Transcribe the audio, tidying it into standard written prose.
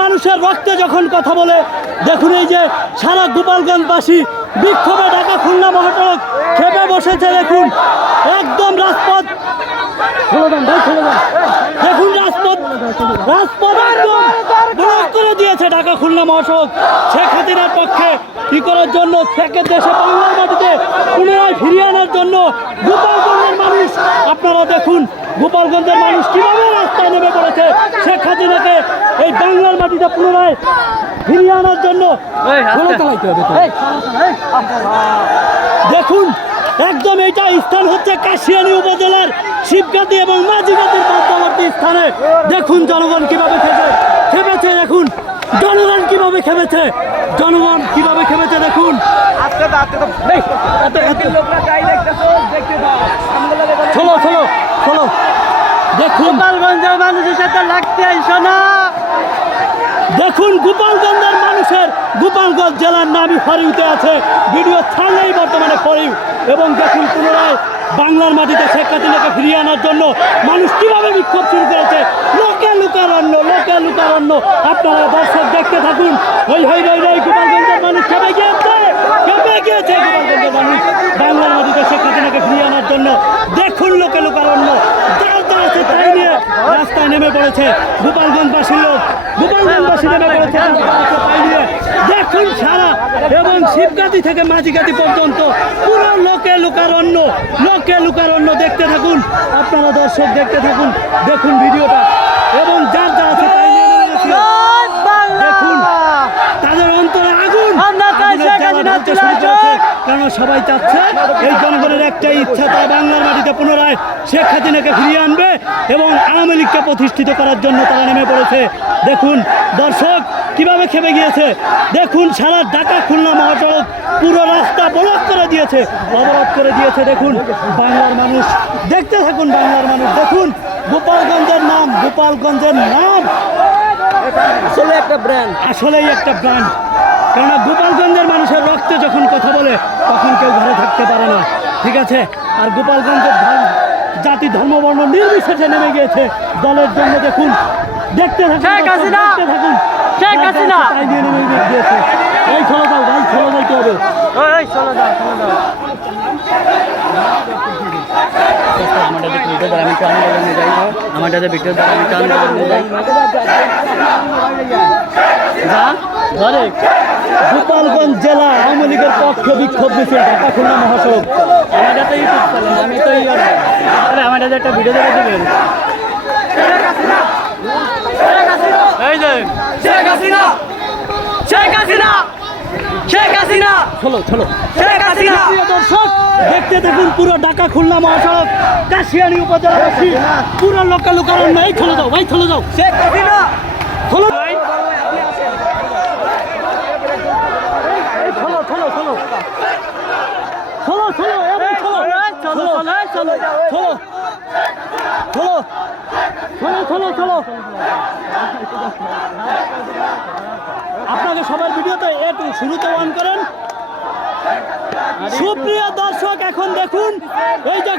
মানুষের রক্তে যখন কথা বলে, দেখুন এই যে সারা গোপালগঞ্জবাসী বিক্ষোভে ঢাকা খুলনা মহাসড়ক খেপে বসেছে। দেখুন একদম রাজপথ, দেখুন রাজপথ একদম ব্লক করে দিয়েছে ঢাকা খুলনা মহাসড়ক। শেখ হাসিনার পক্ষে কি করার জন্য, শেখের দেশে বাংলার মাটিতে পুনরায় ফিরিয়ে আনার জন্য গোপালগঞ্জের মানুষ, আপনারা দেখুন গোপালগঞ্জের মানুষ কিভাবে রাস্তায় নেমে পড়েছে শেখ হাসিনাকে এই বাংলার মাটিতে পুনরায় ফিরিয়ে আনার জন্য। দেখুন একদম এইটা স্থান হচ্ছে কাশিয়ানী উপজেলার শিবগাতি এবং মাঝিগাতির মধ্যবর্তী স্থানে। দেখুন জনগণ কিভাবে খেপেছে, দেখুন জনগণ কিভাবে খেপেছে, জনগণ কিভাবে খেপেছে। দেখুন চলো চলো চলো, দেখুন গোপালগঞ্জের মানুষের সাথে লাগতে আইসো না। দেখুন গোপালগঞ্জের মানুষের, গোপালগঞ্জ জেলার নামই ফরিউতে আছে, ভিডিও ছাড়লেই বর্তমানে ফরিউ। এবং দেখুন পুনরায় বাংলার মাটিতে শেখ হাসিনাকে ফিরিয়ে আনার জন্য মানুষ কিভাবে বিক্ষোভ শুরু করেছে। লোকে লুকারণ্য, লোকে লুকারণ্য, আপনারা দর্শক দেখতে থাকুন। ওই হই রই রই গোপালগঞ্জের মানুষ খেপে গিয়েছে, খেপে গিয়েছে গোপালগঞ্জের মানুষ বাংলার মাটিতে শেখ হাসিনাকে ফিরিয়ে আনার জন্য। দেখুন লোকে লুকারণ্য, যার যার আছে তাই নিয়ে রাস্তায় নেমে পড়েছে গোপালগঞ্জবাসীর লোক, গোপালগঞ্জবাসী নেমে পড়েছে তাই নিয়ে। দেখুন সারা এবং শিবগাতি থেকে মাঝিগাতি পর্যন্ত পুরো লোকে লুকারণ্য, লোকে লুকারণ্য। দেখতে থাকুন আপনারা দর্শক, দেখতে থাকুন, দেখুন ভিডিওটা। এবং যার যা আছে তাই নিয়ে দেখুন তাদের অন্তরে আগুন, কারণ সবাই চাচ্ছে, এই জনগণের একটাই ইচ্ছা, তারা বাংলার মাটিতে পুনরায় শেখ হাসিনাকে ফিরিয়ে আনবে এবং আওয়ামী লীগকে প্রতিষ্ঠিত করার জন্য তারা নেমে পড়েছে। দেখুন দর্শক কিভাবে খেপে গিয়েছে। দেখুন সারা ঢাকা খুলনা মহাসড়ক পুরো রাস্তা ব্লক করে দিয়েছে, অবরোধ করে দিয়েছে। দেখুন বাংলার মানুষ, দেখতে থাকুন বাংলার মানুষ। দেখুন গোপালগঞ্জের নাম, গোপালগঞ্জের নাম আসলে একটা ব্র্যান্ড, আসলেই একটা ব্র্যান্ড। কেননা গোপালগঞ্জের মানুষের রক্তে যখন কথা বলে তখন কেউ ঘরে থাকতে পারে না, ঠিক আছে। আর গোপালগঞ্জের জাতি ধর্ম বর্ণ নির্বিশেষে নেমে গিয়েছে দলের জন্য। দেখুন দেখতে থাকুন, দেখতে থাকুন, শেখ হাসিনা তাই দিয়ে নেমে গিয়েছে। এই চলে যাও ভাই, চলে যাইতে হবে, এই চলে যাও, চলে যাও। আমাদের ভিডিও দ্বারা আমি টান নিয়ে যাই ঘরে। গোপালগঞ্জ জেলা আওয়ামী লীগের পক্ষে বিক্ষোভ মিছিল ঢাকা খুলনা মহাসড়ক। আমাদের তো ইউটিউব চ্যানেল, আমি তো আমাদের একটা ভিডিও দেখে দিবেন। এই যে শেখ হাসিনা, শেখ হাসিনা, শেখ হাসিনা, চলো চলো, শেখ হাসিনা। দর্শক দেখতে দেখুন পুরো ঢাকা খুলনা মহাসড়ক কাশিয়ানী উপজেলাবাসী পুরো লোকে লুকারণ্য। এই চলে যাও ভাই, চলে যাও, শেখ হাসিনা চলো, আপনাকে সবার ভিডিওতে একটু শুরুতে অন করেন। সুপ্রিয় দর্শক এখন দেখুন এই যে